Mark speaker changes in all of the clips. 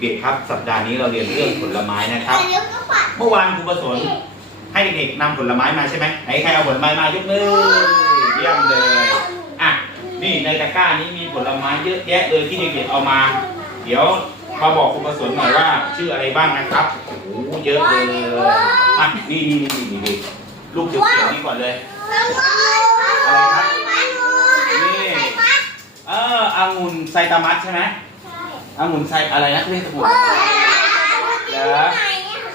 Speaker 1: เด็กๆครับ สัปดาห์นี้เราเรียนเรื่องผลไม้นะครับ
Speaker 2: เดี๋ยวก็ปัด
Speaker 1: เมื่อวานครูประสนให้เด็กๆนำผลไม้มาใช่ไหมไหนใครเอาผลไม้มายกมือเยี่ยมเลยอะนี่ในตะกร้านี้มีผลไม้เยอะแยะเลยที่เด็กๆเอามา เดี๋ยวมาบอกครูประสนหน่อยว่า ชื่ออะไรบ้างนะครับโอ้โหเยอะเลยอะนี่นี่นี่นี่นี่ลูกเขียวๆนี่ก่อนเลย
Speaker 2: อะไรครับ
Speaker 1: นี่เออองุ่นไซตามัสใช่ไหม องุ่นไซอะไรนะเรียกตะกุ่นเหรอ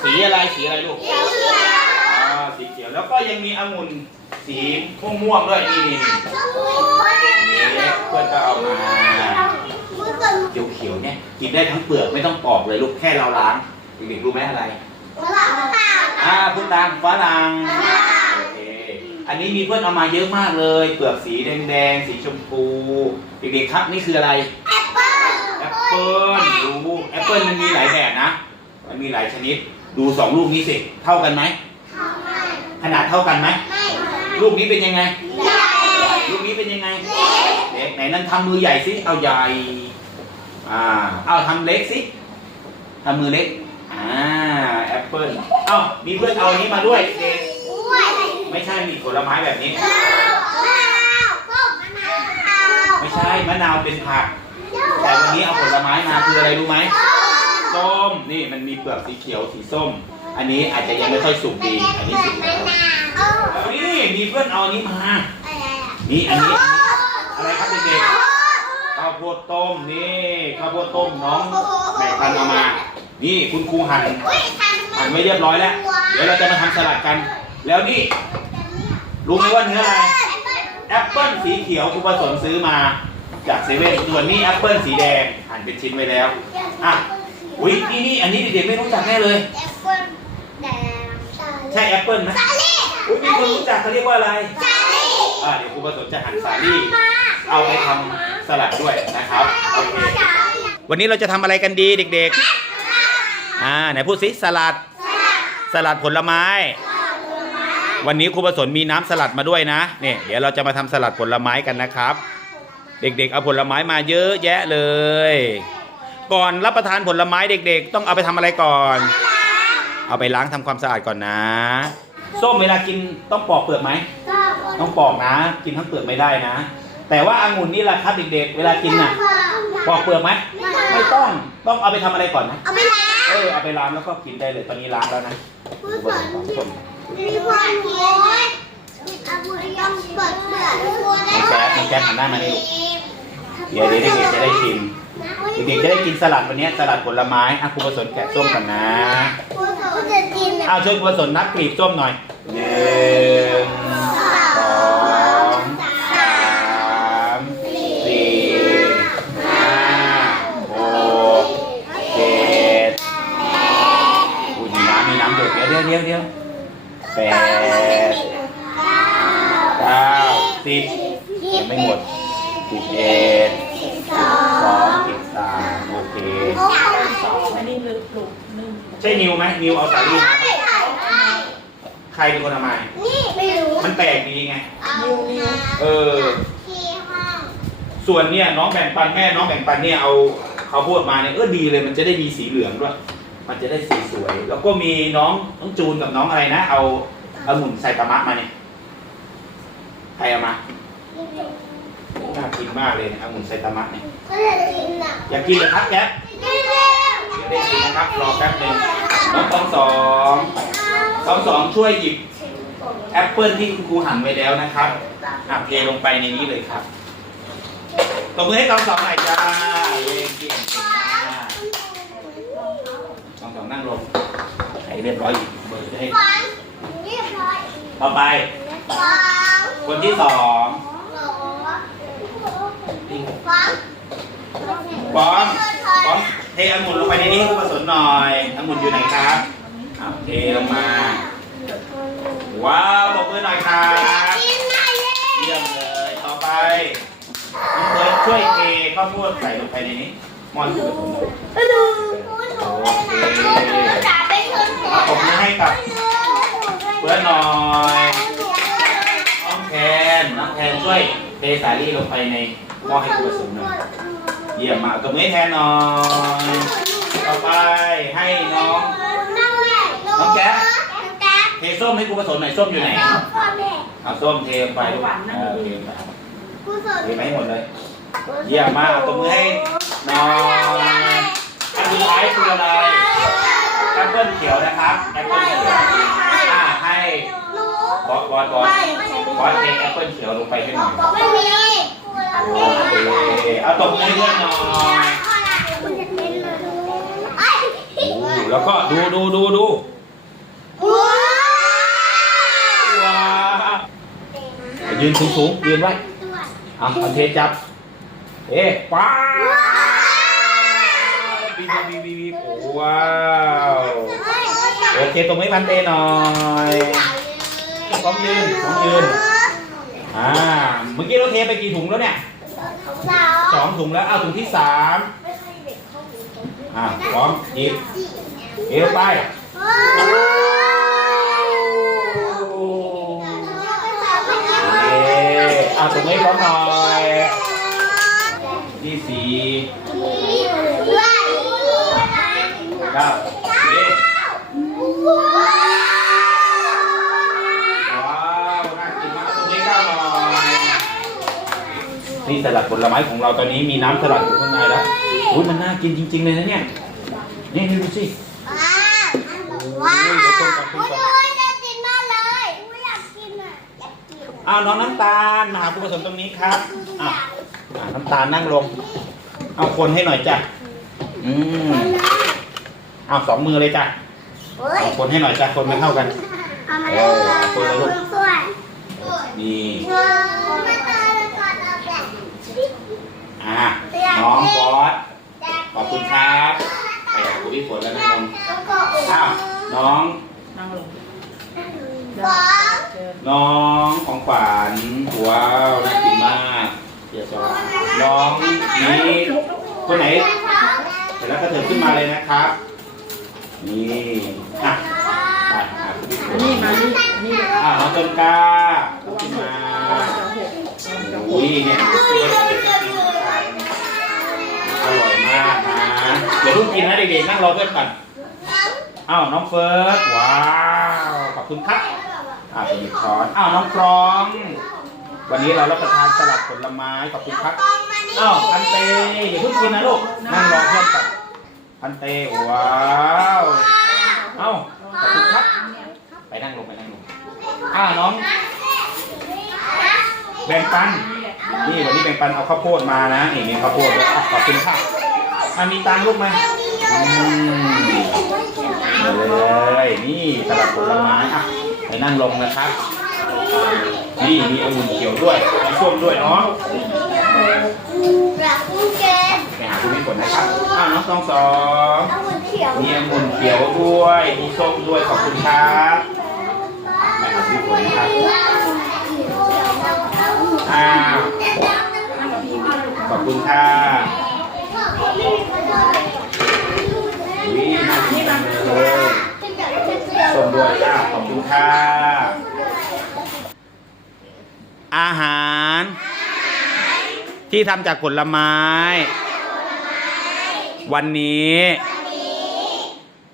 Speaker 1: สีอะไรสีอะไรลูกอ่าสีเขียวแล้วก็ยังมีองุ่นสีม่วงๆด้วยนี่นี่นี่เพื่อนก็เอามาเขียวเขียวๆเนี่ยกินได้ทั้งเปลือกไม่ต้องปอกเลยลูกแค่เราล้างเด็กๆรู้ไหมอะไรอ่าพุตานฝรั่งโอเคอันนี้มีเพื่อนเอามาเยอะมากเลย เปลือกสีแดงๆสีชมพูเด็กๆครับนี่คืออะไรแอป เปิ้ลดูแอปเปิ้ลมันมีหลายแบบนะ มันมีหลายชนิด ดูสองลูกนี้สิเท่ากันไหมขนาดเท่ากันไหมลูกนี้เป็นยังไงลูกนี้เป็นยังไงเล็กไหนนั่นทำมือใหญ่สิเอาใหญ่อ่าเอาทำเล็กสิทำมือเล็กอ่าแอปเปิ้ลเอ้ามีเพื่อนเอาอันนี้มาด้วยเด็กไม่ใช่มีผลไม้แบบนี้ไม่ใช่มะนาวเป็นผักแต่ วันนี้เอาผลไม้มาคืออะไรรู้ไหมส้มนี่มันมีเปลือกสีเขียวสีส้ม อันนี้อาจจะยังไม่ค่อยสุกดี อันนี้สุกแล้วแล้วนี่มีเพื่อนเอาอันนี้มา นี่อันนี้อะไรครับเด็กๆข้าวโพดต้มนี่ข้าวโพดต้มน้องแบ่งปันเอามา นี่คุณครูหั่นหั่นไว้เรียบร้อยแล้ว เดี๋ยวเราจะมาทำสลัดกัน แล้วนี่รู้ไหมว่าเนื้ออะไรแอปเปิ้ลสีเขียวครูผสมซื้อมา จากเซเว่นส่วนนี้แอปเปิ้ลสีแดงหั่นเป็นชิ้นไว้แล้ว อะ อุ้ยนี่นี่อันนี้เด็กๆไม่รู้จักแน่เลยใช่แอปเปิ้ลไหมอุ้ยมีคนรู้จักเขาเรียกว่าอะไรอ่าเดี๋ยวครูผสมจะหั่นสาลี่ เอาไปทำสลัดด้วยนะครับโอเควันนี้เราจะทำอะไรกันดีเด็กๆ อ่าไหนพูดสิสลัด สลัดผลไม้ วันนี้ครูผสมมีน้ำสลัดมาด้วยนะ เนี่ยเดี๋ยวเราจะมาทำสลัดผลไม้กันนะครับ เด็กๆ เอาผลไม้มาเยอะแยะเลย ก่อนรับประทานผลไม้เด็กๆ ต้องเอาไปทำอะไรก่อน เอาไปล้างทำความสะอาดก่อนนะ ส้มเวลากินต้องปอกเปลือกไหมต้องปอกนะ กินทั้งเปลือกไม่ได้นะ แต่ว่าองุ่นนี่แหละครับเด็กๆ เวลากินน่ะ ปอกเปลือกไหมไม่ต้องต้องเอาไปทำอะไรก่อนนะ
Speaker 2: เอาไปล้าง
Speaker 1: เออเอาไปล้างแล้วก็กินได้เลยตอนนี้ล้างแล้วนะ
Speaker 2: ผู้สอนมีความรู้อาบุญ ต้องเปิดเปลือกตัวได้
Speaker 1: น้องแจ๊คน้องแจ๊คหันหน้ามานี่ลูกเดี๋ยวเด็กๆจะได้ชิมเด็กๆจะได้กินสลัดวันนี้สลัดผลไม้อะครูผสมแกะส้มกันนะ
Speaker 2: ผู้สอนจะกิน
Speaker 1: เอาช่วยครูผสมนับกลีบส้มหน่อยหนึ่ง อันนี้
Speaker 3: ลึกหลุกนึ่ง
Speaker 1: ใช่นิวไหมนิวเอาสาลี่มาใครเป็นคนทำมา
Speaker 2: นี่ไม่รู้
Speaker 1: มันแปลกดีไง
Speaker 2: เอามา
Speaker 1: เออ
Speaker 2: ที่ห้อง
Speaker 1: ส่วนเนี่ยน้องแบ่งปันแม่น้องแบ่งปันเนี่ยเอาเขาวโพดมาเนี่ยเออดีเลยมันจะได้มีสีเหลืองด้วย มันจะได้สีสวย แล้วก็มีน้องน้องจูนกับน้องอะไรนะ เอาเอาหมุนใส่ตะมะมาเนี่ยใครเอามาน่ากินมากเลยเนี่ยเอาหมุนใส่ตะมะเนี่ย
Speaker 2: ก็จะกินอะ
Speaker 1: อยากกินเลยครับแก๊ป
Speaker 2: เร็ว
Speaker 1: เดี๋ยวได้กินนะครับ รอแป๊บหนึงน้องสองสองสองสองช่วยหยิบแอปเปิลที่คุณครูหั่นไว้แล้วนะครับอะเทลงไปในนี้เลยครับตบมือให้สองสองหน่อยจ้าเย้เก่งเก่งมากสองสองนั่งลงให้เรียบร้อยอีกเบอร์จะให้
Speaker 2: ฟังเรียบร้อย
Speaker 1: ต่อไป
Speaker 2: ฟัง
Speaker 1: คนที่สอง
Speaker 2: หรอฟัง
Speaker 1: บอมบ อมเทองุ่นลงไปในนี้ให้คุณผสมหน่อยองุ่นอยู่ไหนครับอะเทลงมา ว้าวตบมือหน่อยครับ
Speaker 2: เยี่
Speaker 1: ยมเลยต่อไปน้องเฟิร์สช่วยเทข้าวโพดใส่ลงไปในนี้มอนอยู่กับผมหน่อย
Speaker 2: ไปดูพูดถูกเลยนะจ๋าเคนหัว
Speaker 1: เอให้กับเฟิร์สหน่อยน้องแทนน้องแทนช่วยเทสาลี่ลงไปในหม้อให้คุณผสมหน่อย ยี่ยมมากตบมือให้แทนหน่อยต่อไปให้น้อง
Speaker 2: น้องแม่
Speaker 1: น้องแจ๊ค
Speaker 2: น้องแจ๊ค
Speaker 1: เทส้มให้ครูผสมหน่อยส้มอยู่ไหน
Speaker 2: พ่อแม่
Speaker 1: เอาส้มเทลงไปลูกเออเทลงไป
Speaker 2: กูสอน
Speaker 1: เทไปให้หมดเลย เยี่ยมมากเอาตบมือให้น้องอันสุดท้ายคืออะไรแอปเปิ้ลเขียวนะครับแอปเปิ้ลเขียวอ่าให้
Speaker 2: หนู
Speaker 1: บอสบอสบอสบอสเทแอปเปิ้ลเขียวลงไปให้หน่อย
Speaker 2: ไม่มี
Speaker 1: โอ เคเอาตบมือให้เพื่อนหน่อย
Speaker 2: คุณจะเป็นเลยไอ้
Speaker 1: โอ้แล้วก็ดูดูดูดู
Speaker 2: ว้า
Speaker 1: ว้าวยืนสูงสูงๆยืนไว้อะคอนเทจับ เอ๊ะป้าบีบบีบบีบบีบโอ้ว้าวโอเคตรงนี้มันเตหน่อยพร้อมยืนพร้อมยืน อ่า เมื่อกี้เราเทไปกี่ถุงแล้วเนี่ย
Speaker 2: สาว
Speaker 1: สองถุงแล้วเอาถุงที่สามอ่าพร้อมหยิบเอวไปโอเคเอาถุงให้พร้อมหน่อยที่สี่เก้าเอ๊ะว้าวน่ากินมากเอาถุงให้เก้าหน่อยนี่ สลัดผลไม้ของเราตอนนี้มีน้ำสลัดอยู่ข้างในแล้วอุ้ยมันน่ากินจริง ๆ เลยนะเนี่ย นี่นี่ดูสิ
Speaker 2: ว้าวโอ้ยจะกินมากเลยอยากกินอะอยากกิน
Speaker 1: เอาน้องน้ำตาลมาหาผู้ผสมตรงนี้ครับอะอะน้ำตาลนั่งลง เอาคนให้หน่อยจ้ะอืมเอาสองมือเลยจ้ะ
Speaker 2: เฮ้ย
Speaker 1: เอาคนให้หน่อยจ้ะคนไม่เข้ากัน
Speaker 2: เอามาเลยคนละลูกส่วน
Speaker 1: นี่
Speaker 2: เออไม่ตายแล้วก่อนเอาแบบ
Speaker 1: อะน้องบอสขอบคุณครับไปหาคุณพี่ฝนแล้วนะน้อง
Speaker 2: แล้วก็
Speaker 1: อ้าวน้อง
Speaker 3: นั่งลง
Speaker 2: บอส
Speaker 3: เชิญ
Speaker 1: น้องของขวัญว้าวน่ากินมากเดี๋ยวจะน้องนี้คนไหนเสร็จแล้วก็เถิบขึ้นมาเลยนะครับ นี่อะไปหาคุณพี่ฝ
Speaker 3: อัน
Speaker 1: น
Speaker 3: นี้มานี่อันนี้
Speaker 1: อะน้องต้นกล้าขึ้นมาอุ้ยเนี่ย เดี๋ยวลูกกินนะเด็กๆนั่งรอเพื่อนก่อนอ้าวน้องเฟิร์สว้าวขอบคุณครับอ่าเป็นหยิบช้อนอ้าวน้องฟรอง วันนี้เรารับประทานสลัดผลไม้ขอบคุณครับอ้าวพันเตอย่าเพิ่งกินนะลูกนั่งรอเพื่อนก่อนพันเตว้าวเอ้าขอบคุณครับ ไปนั่งลงไปนั่งลงอ้าวน้อง แบ่งปันนี่วันนี้แบ่งปันเอาข้าวโพดมานะนี่มีข้าวโพดด้วยขอบคุณค่ะ อะมีตังค์ลูกไหมอืมเอาเลยนี่สลัดผลไม้อะไปนั่งลงนะครับ นี่มีองุ่นเขียวด้วยมีส้มด้วยเนาะ
Speaker 2: กระพุ้งเกน
Speaker 1: ไปหาคุณพี่ฝนนะครับอ้าวน้องสองสอง
Speaker 2: เอาหุ่นเขียว
Speaker 1: มีองุ่นเขียวด้วยมีส้มด้วยขอบคุณครับไปหาคุณพี่ฝนนะครับอ้าวขอบคุณค่ะวิ น่ากินจังเลยสมด้วยจ้าขอบคุณค่ะอาหาร ที่ทำจากผลไม้ วันนี้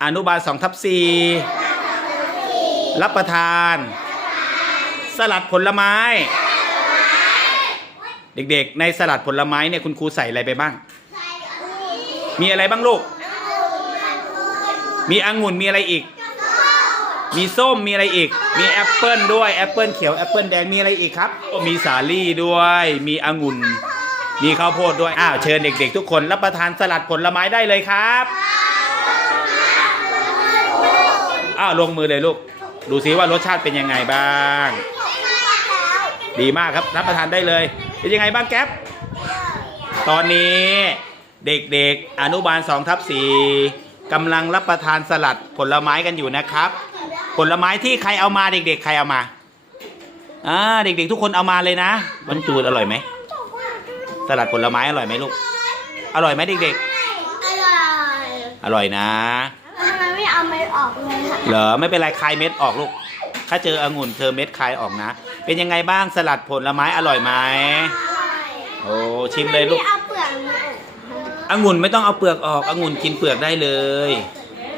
Speaker 1: อนุบาลสองทับสี่รับประทาน สลัดผลไม้ เด็กๆ ในสลัดผลไม้เนี่ยคุณครูใส่อะไรไปบ้าง มีอะไรบ้างลูก มีองุ่นมีอะไรอีก มีส้มมีอะไรอีก มีแอปเปิลด้วยแอปเปิลเขียวแอปเปิลแดงมีอะไรอีกครับ มีสาลี่ด้วย มีองุ่น มีข้าวโพดด้วย อ้าวเชิญเด็ก ๆ ทุกคนรับประทานสลัดผลไม้ได้เลยครับ อ้าวลงมือเลยลูก ดูซิว่ารสชาติเป็นยังไงบ้าง ดีมากครับรับประทานได้เลย เป็นยังไงบ้างแก๊ปตอนนี้ เด็กๆ อนุบาล2ทับ4กำลังรับประทานสลัดผลไม้กันอยู่นะครับ ผลไม้ที่ใครเอามาเด็ก ๆ ใครเอามาอ่าเด็ก ๆ ทุกคนเอามาเลยนะบรรจูนอร่อยไหมสลัดผลไม้อร่อยไหมลูก อร่อยไหมเด็ก
Speaker 2: อร่อย
Speaker 1: ๆ อร่อยนะ
Speaker 2: ทำไมไม่เอาไม่ออกเลยค่ะ
Speaker 1: เหรอไม่เป็นไรคายเม็ดออกลูก ถ้าเจอองุ่นเธอเม็ดคายออกนะ เป็นยังไงบ้างสลัดผลไม้อร่อยไหม
Speaker 2: อร่อย
Speaker 1: โอ้ชิมเลยลูก
Speaker 2: ไม่เอาเปลื อกมันออก
Speaker 1: องุ่นไม่ต้องเอาเปลือกออกองุ่นกินเปลือกได้เลย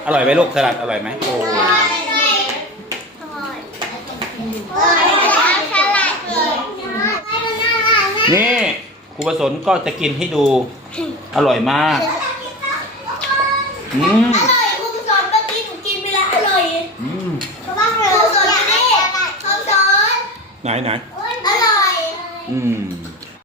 Speaker 1: อร่อยไหมลูกสลัดอร่อยไหมโอ้นี่ครูประสนก็จะกินให้ดู อร่อยมากอืม
Speaker 2: อร่อยคุณสอนเมื่อกี้หนูกินไปแล้วอร่อย
Speaker 1: อืม
Speaker 2: เพราะว่าคุณสอนนี่คุณสอน
Speaker 1: ไหนไหน
Speaker 2: อร่อย
Speaker 1: อืม